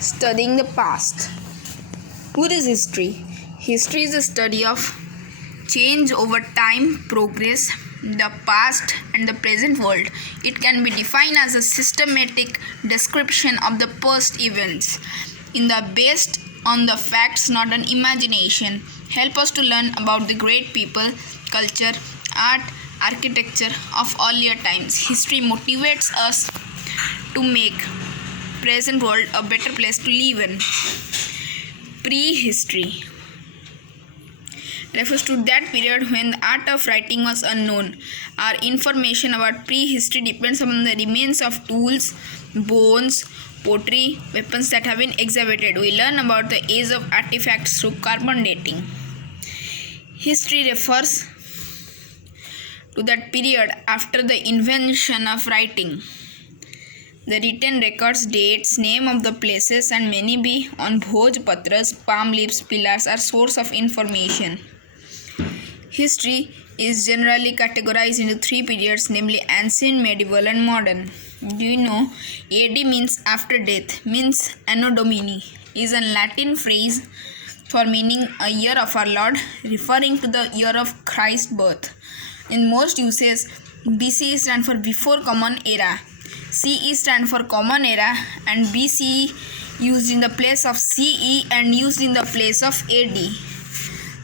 Studying the past. What is history? History is the study of change over time, progress, the past and the present world. It can be defined as a systematic description of the past events based on the facts, not an imagination. Help us to learn about the great people, culture, art, architecture of earlier times. History motivates us to make present world a better place to live in. Prehistory refers to that period when the art of writing was unknown. Our information about prehistory depends on the remains of tools, bones, pottery, weapons that have been excavated. We learn about the age of artifacts through carbon dating. History refers to that period after the invention of writing. The written records, dates, name of the places and many be on bhoj patras, palm leaves, pillars are source of information. History is generally categorized into three periods, namely ancient, medieval and modern. Do you know AD means after death, means Anno Domini, is a Latin phrase for meaning a year of our Lord, referring to the year of Christ's birth. In most uses, BCE stands for before common era, CE stands for common era and BCE used in the place of CE and used in the place of AD.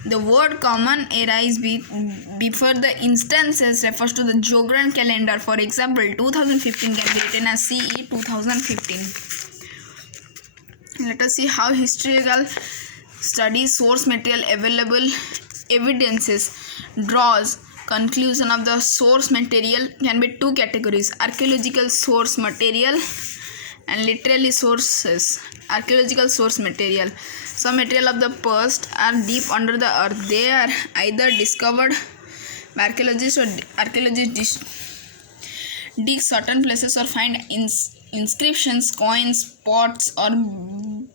The word common era is before the instances refers to the Gregorian calendar. For example, 2015 can be written as CE 2015. Let us see how historical studies, source material available, evidences, draws. Conclusion of the source material can be two categories: archaeological source material and literary sources. Archaeological source material. Some material of the past are deep under the earth. They are either discovered by archaeologists or archaeologists dig certain places or find inscriptions, coins, pots or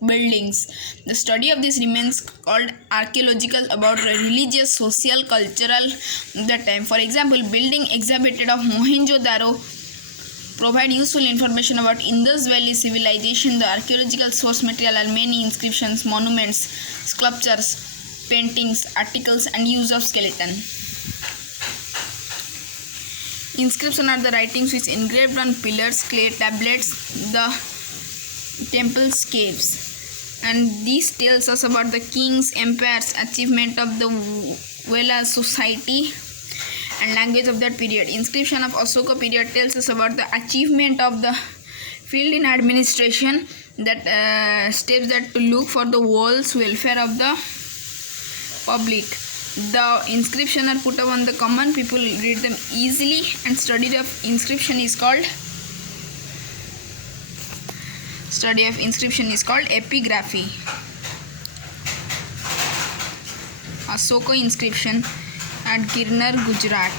buildings. The study of this remains called archaeological about religious, social, cultural the time. For example, building exhibited of Mohenjo-daro provide useful information about Indus Valley civilization. The archaeological source material are many inscriptions, monuments, sculptures, paintings, articles and use of skeleton. Inscription are the writings which engraved on pillars, clay tablets, the temples, caves. And these tells us about the kings, empires, achievement of the Vela society and language of that period. Inscription of Ashoka period tells us about the achievement of the field in administration, that steps that to look for the world's welfare of the public. The inscription are put upon the common people read them easily, and study of inscription is called epigraphy. Ashoka inscription at Girnar, Gujarat.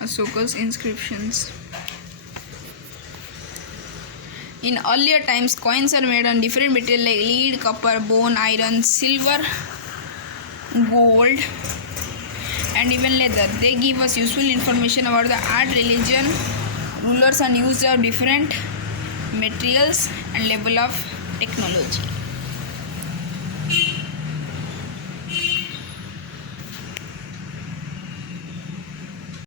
Ashoka's inscriptions. In earlier times, coins are made on different material like lead, copper, bone, iron, silver, gold, and even leather. They give us useful information about the art, religion, rulers and use of different materials and level of technology.